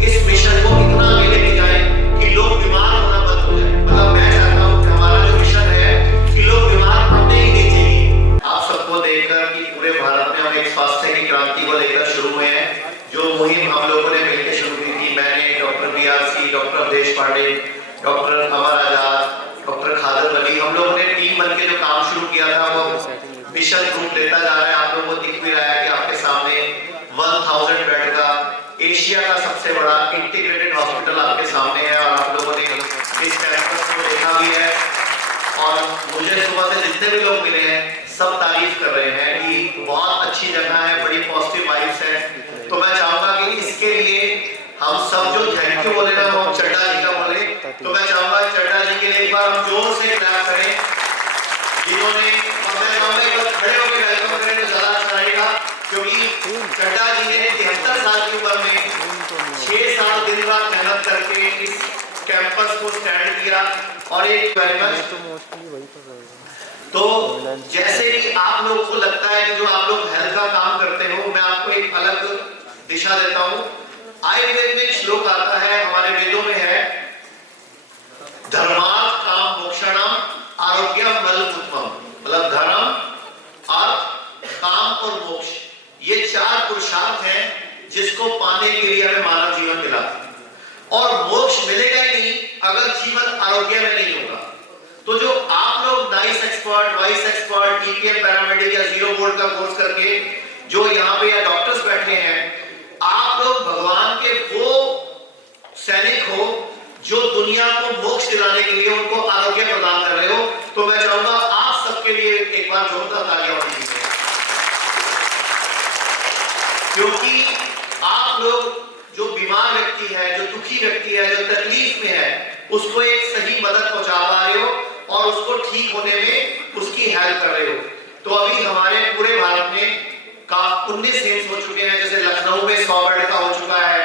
इस मिशन को इतना आगे लेके जाएं कि लोग बीमार होना बंद हो जाए। मतलब मैं चाहता हूं कि हमारा जो मिशन है कि लोग बीमार पड़ने ही नहीं चाहिए। आप सबको देखकर कि पूरे भारत में हम एक स्वास्थ्य की क्रांति को लेकर शुरू हुए हैं। जो मुहिम हम लोगों ने मिलकर शुरू की थी, मैंने, doctor BRC, doctor Avadhesh Pandey, doctor Amar Azad, doctor Khadar Ali, हम लोगों ने टीम बनकर जो काम शुरू किया था वो मिशन रूप लेता जा रहा है। आप लोगों को दिख भी रहा है कि आपके सामने 1000 बेड का एशिया का सबसे बड़ा इंटीग्रेटेड हॉस्पिटल आपके सामने है और आप लोगों ने इस कैंपस को देखा भी है। और मुझे सुबह से जितने भी लोग मिले हैं सब तारीफ कर रहे हैं कि बहुत अच्छी जगह है, बड़ी पॉजिटिव वाइब्स है। तो मैं चाहूंगा कि इसके लिए हम सब जो थैंक यू बोले ना वो चड्डा जी का बोले, तो मैं चाहूंगा चड्डा जी के लिए एक बार हम जोर से क्लैप करें जिन्होंने, और मैं चाहूंगा एक बार खड़े होकर वेलकम करें तो ज्यादा अच्छा रहेगा, क्योंकि चड्डा जी ने 73 साल की उम्र में 6 साल दिन रात मेहनत करके इस कैंपस को स्टैंड किया। और एक तो जैसे कि आप लोगों को लगता है कि जो आप लोग हेल्थ का काम करते हो, मैं आपको एक अलग दिशा देता हूं। आयुर्वेद में एक श्लोक आता है, हमारे वेदों में है, धर्मार्थ काम मोक्षणम आरोग्यम बलम उत्तमम। मतलब धर्म, अर्थ, काम और मोक्ष, ये 4 पुरुषार्थ हैं जिसको पाने के लिए हमें मानव जीवन मिला। और मोक्ष मिलेगा ही नहीं अगर जीवन आरोग्य में नहीं होगा। तो जो आप लोग nice expert, vice expert, TPM paramedic या जीरो बोर्ड का कोर्स करके जो यहाँ पे या डॉक्टर्स बैठे हैं, आप लोग भगवान के वो सैनिक हो जो दुनिया को मोक्ष दिलाने के लिए उनको आरोग्य प्रदान कर रहे हो। तो मैं चाहूंगा आप सबके लिए एक बार जोरदार तालियां होनी चाहिए, क्योंकि आप लोग जो बीमार व्यक्ति है, जो दुखी व्यक्ति है, जो तकलीफ में है, उसको एक सही मदद पहुंचा पा रहे हो और उसको ठीक होने में उसकी हेल्प कर रहे हो। तो अभी हमारे पूरे भारत में 19 एम्स हो चुके हैं। जैसे लखनऊ में 100 बेड का हो चुका है,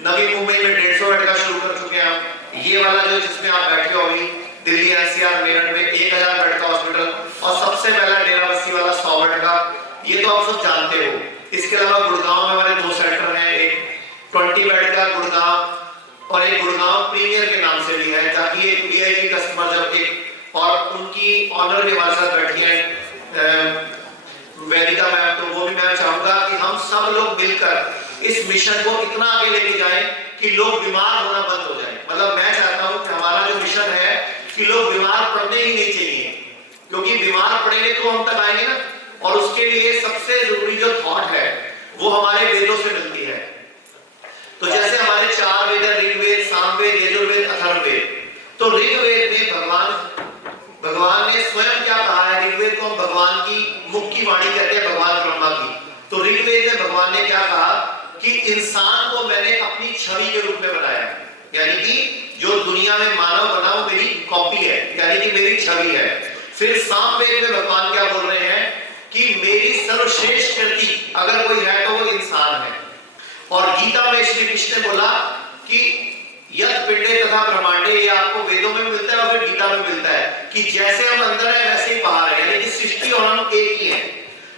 नवी मुंबई में 150 बेड का शुरू कर चुके हैं। ये वाला जो जिसमें आप बैठे हो अभी दिल्ली NCR मेरठ में 1000 बेड का हॉस्पिटल, और सबसे पहला डेराबस्सी वाला 100 बेड का, ये तो आप सब जानते हो। इसके अलावा गुड़गांव में हमारे 2 सेंटर हैं, एक 20 बेड का गुड़गांव और एक गुड़गांव प्रीमियर के नाम से भी है, ताकि एक VIP कस्टमर जब एक, और उनकी ऑनर भी हमारे साथ बैठी है वेदिका मैम, तो वो भी मैं चाहूंगा कि हम सब लोग मिलकर इस मिशन को इतना आगे लेके जाएं कि लोग बीमार होना बंद हो जाए। मतलब मैं चाहता हूं कि हमारा जो मिशन है कि लोग बीमार पड़ने ही नहीं चाहिए, क्योंकि बीमार पड़ेंगे तो हम तक आएंगे ना। और उसके लिए सबसे जरूरी जो थॉट है वो हमारे वेदों से मिलती है। तो जैसे हमारे 4 वेद है, ऋग्वेद, सामवेद, यजुर्वेद, अथर्ववेद। तो ऋग्वेद में भगवान ने स्वयं क्या कहा है, ऋग्वेद को हम भगवान की मुख की वाणी कहते हैं, भगवान ब्रह्मा की। तो ऋग्वेद में भगवान ने क्या कहा कि इंसान को मैंने अपनी छवि के रूप में बनाया, यानी कि जो दुनिया में मानव बना वो मेरी कॉपी है, यानी कि मेरी छवि है। फिर सामवेद में भगवान क्या बोल रहे हैं कि मेरी सर्वश्रेष्ठ कृति अगर कोई है तो वो इंसान है। और गीता में श्री कृष्ण ने बोला कि यत् पिंडे तथा ब्रह्मांडे, ये आपको वेदों में मिलता है और फिर गीता में मिलता है कि जैसे हम अंदर है वैसे ही बाहर है, यानी कि सृष्टि और हम एक ही हैं।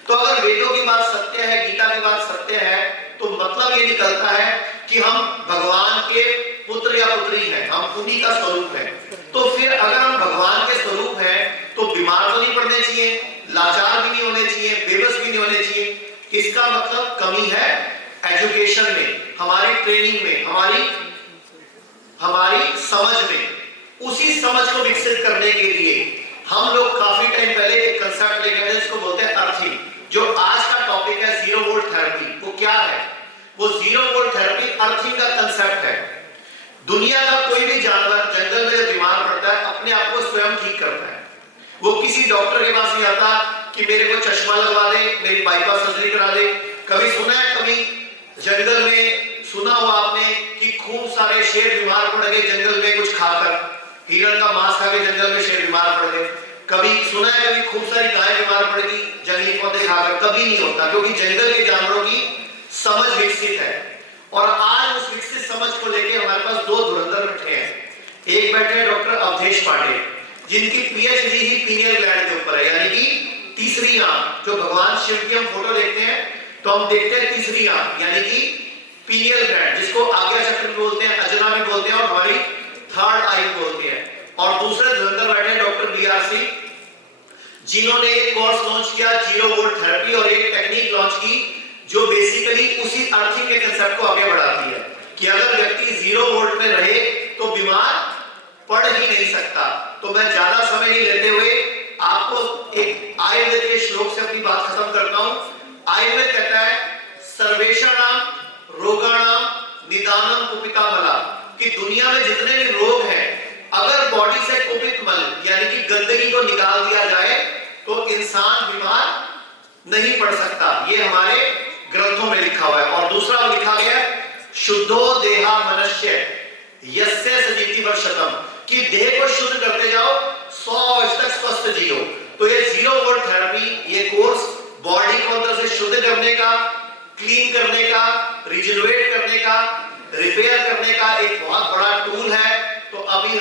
तो अगर वेदों की बात सत्य है, गीता की बात सत्य है, तो मतलब ये निकलता है कि हम भगवान के पुत्र या पुत्री हैं, हम उन्हीं का स्वरूप है। तो फिर अगर हम भगवान के स्वरूप हैं तो बीमार तो नहीं पड़ने चाहिए, लाचार भी नहीं होने चाहिए, बेबस भी नहीं होने चाहिए। इसका मतलब कमी है एजुकेशन में, हमारी ट्रेनिंग में, हमारी समझ में। उसी समझ को विकसित करने के लिए हम लोग काफी टाइम पहले एक कंसेप्ट लेके आए जिसको बोलते हैं अर्थिंग। जो आज का टॉपिक है जीरो वोल्ट थेरेपी, वो क्या है? वो जीरो वोल्ट थेरेपी अर्थिंग का कंसेप्ट है। दुनिया का कोई भी जानवर जंगल में जब बीमार पड़ता है अपने आप को स्वयं ठीक करता है। वो किसी डॉक्टर के पास नहीं आता कि मेरे को चश्मा लगवा दे, मेरी बाईपास सर्जरी करा दे। कभी सुना है, कभी जंगल में सुना हो आपने कि खूब सारे शेर बीमार पड़ गए जंगल में कुछ खाकर, हिरण का मांस खा के जंगल में शेर बीमार पड़ गए? कभी सुना है कभी खूब सारी गाय बीमार पड़ गई जंगली पौधे खाकर? कभी नहीं होता, क्योंकि जंगल के जानवरों की समझ विकसित है। और आज उस विकसित समझ को लेकर हमारे पास 2 धुरंधर बैठे हैं। एक बैठे हैं डॉक्टर अवधेश पांडे, जिनकी PhD ही पीनियल ग्लैंड के ऊपर है, यानी कि तीसरी आंख। जो भगवान शिव की हम फोटो देखते हैं तो हम देखते हैं तीसरी आंख, यानी कि पीनियल ग्लैंड, जिसको आज्ञा चक्र भी बोलते हैं, अजना भी बोलते हैं और हमारी थर्ड आई बोलते हैं। और दूसरे धुरंधर बैठे डॉक्टर बीआरसी, जिन्होंने एक कोर्स लॉन्च किया 0 वोल्ट थेरेपी और एक टेक्निक लॉन्च की जो बेसिकली उसी अर्थिंग के कंसेप्ट को आगे बढ़ाती है कि अगर व्यक्ति 0 वोल्ट में रहे तो बीमार पड़ ही नहीं सकता। तो मैं ज्यादा समय नहीं लेते हुए आपको एक आयुर्वेद के श्लोक से अपनी बात खत्म करता हूं। आयुर्वेद कहता है सर्वेषाणाम रोगाणाम निदानम कुपितामला, कि दुनिया में जितने भी रोग हैं अगर बॉडी से कुपित मल यानी कि गंदगी को निकाल दिया जाए तो इंसान बीमार नहीं पड़ सकता। ये हमारे ग्रंथों में लिखा हुआ है। और दूसरा लिखा गया शुद्धो देहा मनुष्य यस्य सजीति वर्षतम, कि देह को शुद्ध करते जाओ 100 वर्ष तक स्वस्थ जियो। तो ये 0 वोल्ट थेरेपी, ये कोर्स बॉडी को अंदर से शुद्ध करने का, क्लीन करने का, रिजनरेट करने का, रिपेयर करने का एक बहुत बड़ा टूल है। तो अभी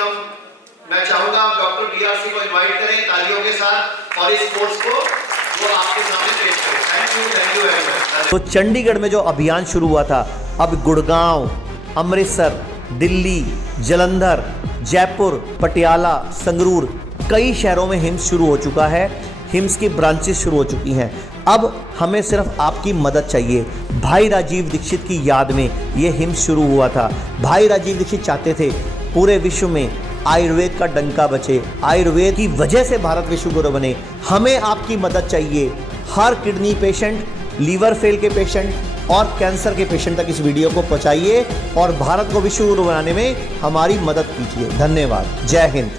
मैं चाहूंगा डॉक्टर बीआरसी को इनवाइट करें तालियों के साथ और इस कोर्स को वो आपके सामने पेश करें। Thank you very much. तो चंडीगढ़ में जो अभियान शुरू हुआ था, अब गुड़गांव, अमृतसर, दिल्ली, जालंधर, जयपुर, पटियाला, संगरूर, कई शहरों में हिम्स शुरू हो चुका है। हिम्स की ब्रांचेस शुरू हो चुकी हैं। अब हमें सिर्फ आपकी मदद चाहिए। भाई राजीव दीक्षित की याद में ये हिम्स शुरू हुआ था। भाई राजीव दीक्षित चाहते थे पूरे विश्व में आयुर्वेद का डंका बचे, आयुर्वेद की वजह से भारत विश्व गुरु बने। हमें आपकी मदद चाहिए। हर किडनी पेशेंट, लीवर फेल के पेशेंट और कैंसर के पेशेंट तक इस वीडियो को पहुंचाइए और भारत को विश्व गुरु बनाने में हमारी मदद कीजिए। धन्यवाद। जय हिंद।